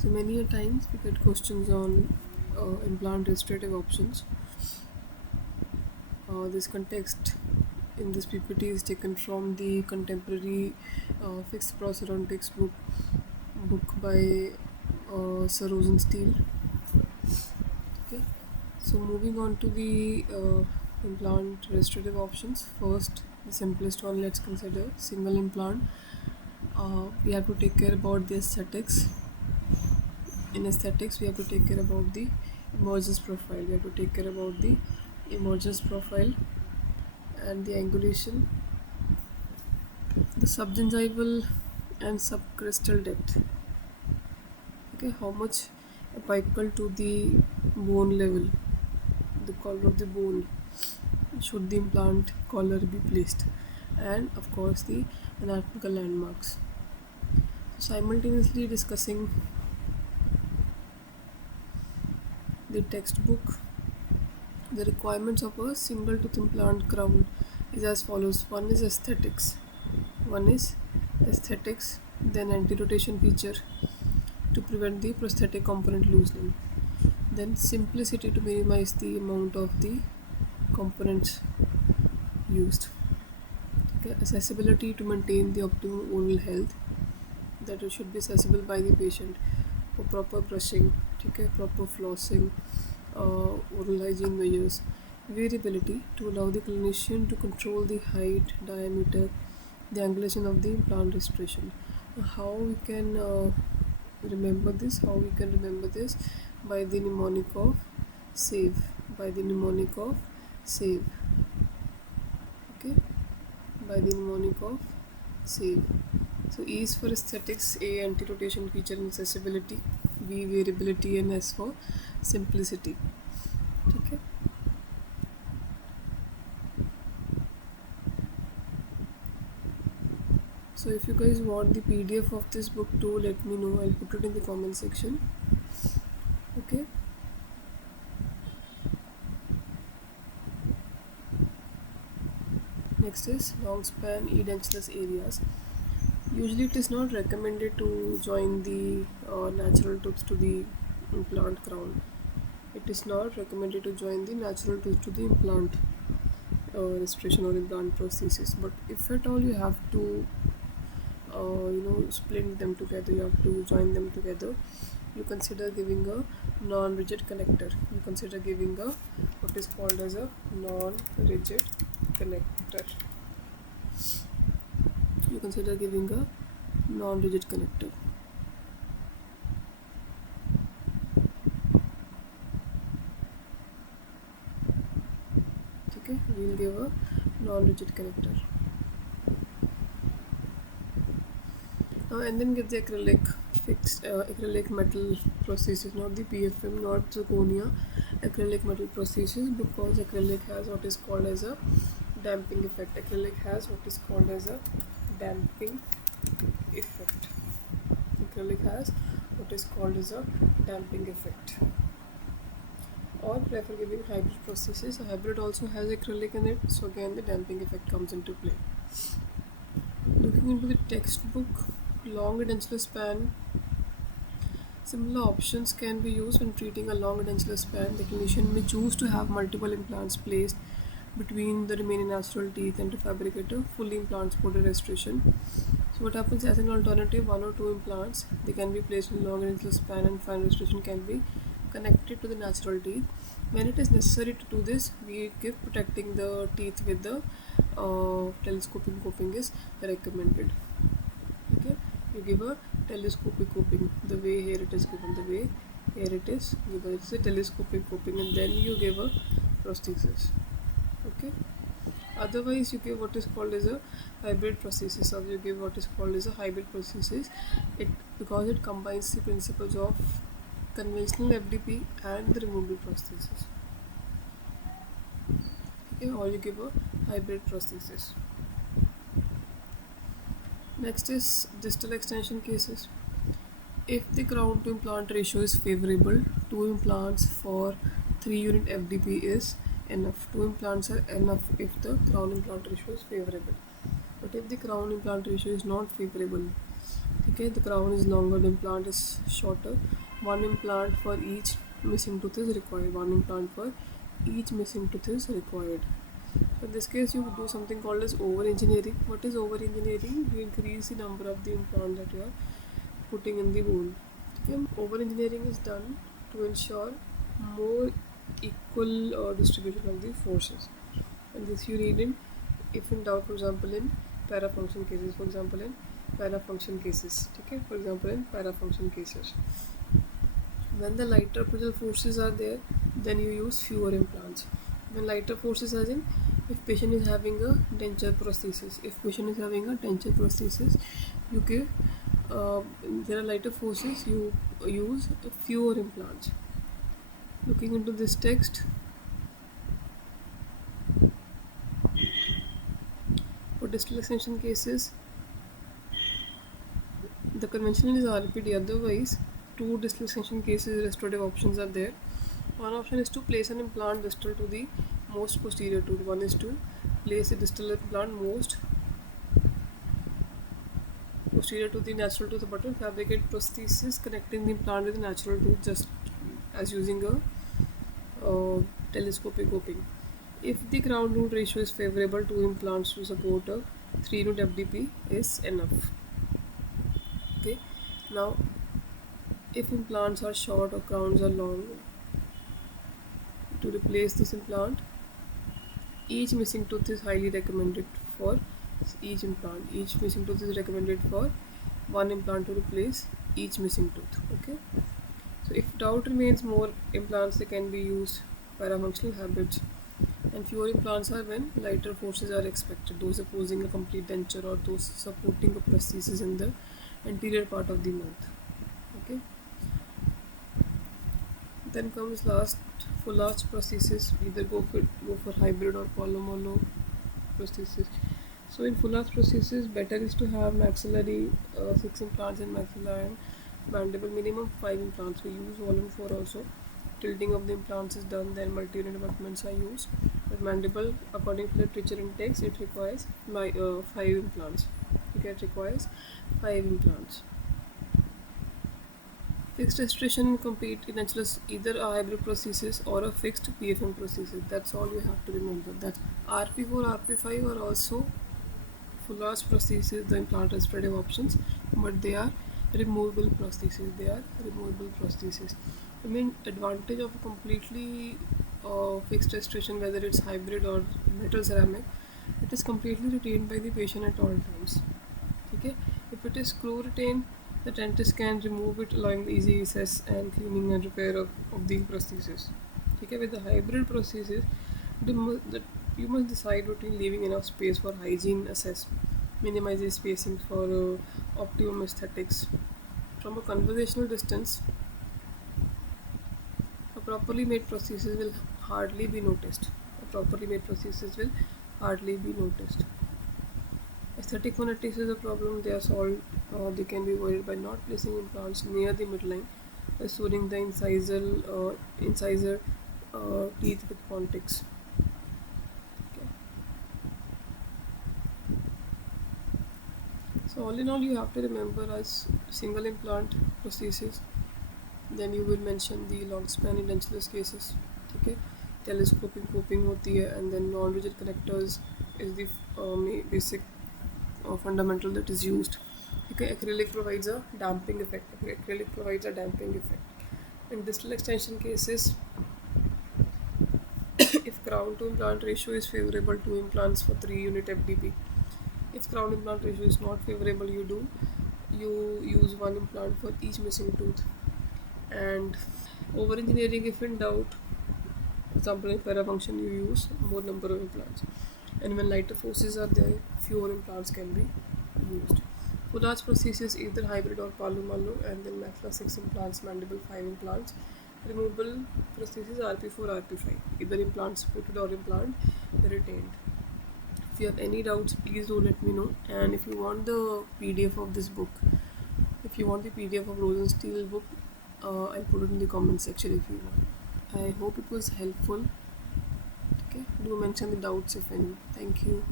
So many a times we get questions on implant restorative options. This context in this PPT is taken from the contemporary fixed prosthodontics book by Sir Rosenstiel. Okay, so moving on to the implant restorative options. First, the simplest one. Let's consider single implant. We have to take care about the aesthetics. In aesthetics, we have to take care about the emergence profile. We have to take care about the emergence profile and the angulation, the subgingival and subcrestal depth. Okay, how much apical to the bone level, the color of the bone should the implant collar be placed, and of course the anatomical landmarks. Simultaneously discussing the textbook, the requirements of a single tooth implant crown is as follows. One is aesthetics, then anti-rotation feature to prevent the prosthetic component loosening, then simplicity to minimize the amount of the components used, okay. Accessibility to maintain the optimum oral health, that it should be accessible by the patient for proper brushing, okay, proper flossing, oral hygiene measures. Variability to allow the clinician to control the height, diameter, the angulation of the implant restoration. How we can remember this? How we can remember this? By the mnemonic of save. By the mnemonic of save. Okay. By the mnemonic of save. So E is for aesthetics, A anti-rotation feature and accessibility, B variability, and S for simplicity. Okay. So if you guys want the PDF of this book too, let me know. I'll put it in the comment section. Okay. Next is long span edentulous areas. Usually it is not recommended to join the natural tooth to the implant crown. It is not recommended to join the natural tooth to the implant restoration or implant prosthesis. But if at all you have to split them together, you have to join them together, you consider giving a non-rigid connector. You consider giving a what is called as a non-rigid connector. You consider giving a non-rigid connector. Okay, we'll give a non-rigid connector. And then give the acrylic metal prosthesis, not the PFM, not zirconia, acrylic metal prosthesis, because acrylic has what is called as a damping effect. Acrylic has what is called as a damping effect. Acrylic has what is called as a damping effect. Or prefer giving hybrid prosthesis. A hybrid also has acrylic in it, so again the damping effect comes into play. Looking into the textbook, long edentulous span. Similar options can be used when treating a long edentulous span. The clinician may choose to have multiple implants placed between the remaining natural teeth and to fabricate a fully implant supported restoration. So what happens as an alternative, one or two implants, they can be placed in long edentulous span and final restoration can be connected to the natural teeth. When it is necessary to do this, we give protecting the teeth with the telescoping coping is recommended. Okay, you give a telescopic coping, the way here it is given, the way here it is given, it's a telescopic coping, and then you give a prosthesis. Okay, otherwise you give what is called as a hybrid prosthesis, or you give what is called as a hybrid prosthesis, because it combines the principles of conventional FDP and the removable prosthesis. Okay, or you give a hybrid prosthesis. Next is distal extension cases. If the crown to implant ratio is favorable, 2 implants for 3 unit FDP is enough. 2 implants are enough if the crown implant ratio is favorable. But if the crown implant ratio is not favorable, Okay, the crown is longer, the implant is shorter. One implant for each missing tooth is required. One implant for each missing tooth is required. So in this case, you do something called as over engineering. What is over engineering? You increase the number of the implant that you are putting in the wound. Okay? Over engineering is done to ensure more equal distribution of the forces. And this you need in, if in doubt, for example, in parafunction cases. For example, in parafunction cases. Okay? For example, in parafunction cases. When the lighter axial forces are there, then you use fewer implants. When lighter forces as in, if patient is having a denture prosthesis, you give there are lighter forces, you use fewer implants. Looking into this text, for distal extension cases, the conventional is RPD. Otherwise, two distal extension cases restorative options are there. One option is to place an implant distal to the most posterior tooth. One is to place a distal implant most posterior to the natural tooth button, fabricate prosthesis connecting the implant with the natural tooth, just as using a telescopic opening. If the crown root ratio is favorable, two implants to support a 3 unit FDP is enough. Okay, now if implants are short or crowns are long, to replace this implant, each missing tooth is highly recommended for each implant. Each missing tooth is recommended for one implant to replace each missing tooth. Okay, so if doubt remains, more implants they can be used. Parafunctional habits, and fewer implants are when lighter forces are expected, those opposing a complete denture or those supporting a prosthesis in the anterior part of the mouth. Okay, then comes last, for large prosthesis, either go for hybrid or polymono prosthesis. So in full arch prosthesis, better is to have maxillary 6 implants in maxilla and mandible, minimum 5 implants. We use volume 4 also. Tilting of the implants is done, then multi-unit abutments are used. But mandible, according to literature intakes, it requires 5 implants. Okay, it requires 5 implants. Fixed restoration complete in either a hybrid prosthesis or a fixed PFM prosthesis. That's all you have to remember. That RP4, RP5 are also full arch prosthesis, the implant restorative options, but they are removable prosthesis. The main advantage of a completely fixed restoration, whether it's hybrid or metal ceramic, it is completely retained by the patient at all times. Okay, if it is screw retained, the dentist can remove it, allowing easy access and cleaning and repair of the prosthesis. Okay, with the hybrid prosthesis, you must decide between leaving enough space for hygiene assess, minimizing spacing for optimum aesthetics. From a conversational distance, a properly made prosthesis will hardly be noticed. Aesthetic phonetics is a problem. They are solved. They can be avoided by not placing implants near the midline, restoring the incisor teeth with contics. Okay. So all in all, you have to remember as single implant prosthesis. Then you will mention the long span edentulous cases. Okay, telescoping coping होती है, and then non-rigid connectors is the basic fundamental that is used. Okay, acrylic provides a damping effect. In distal extension cases, if crown to implant ratio is favorable, 2 implants for 3 unit FDP. If crown implant ratio is not favorable, you use 1 implant for each missing tooth. And over engineering, if in doubt, for example in parafunction, you use more number of implants. And when lighter forces are there, fewer implants can be used. For large prosthesis, either hybrid or polymono, and then maxilla 6 implants, mandible 5 implants. Removable prosthesis RP4, RP5, either implant supported or implant retained. If you have any doubts, please do let me know. And if you want the PDF of this book, if you want the PDF of Rosenstiel book, I'll put it in the comment section if you want. I hope it was helpful. Okay, do mention the doubts if any. Thank you.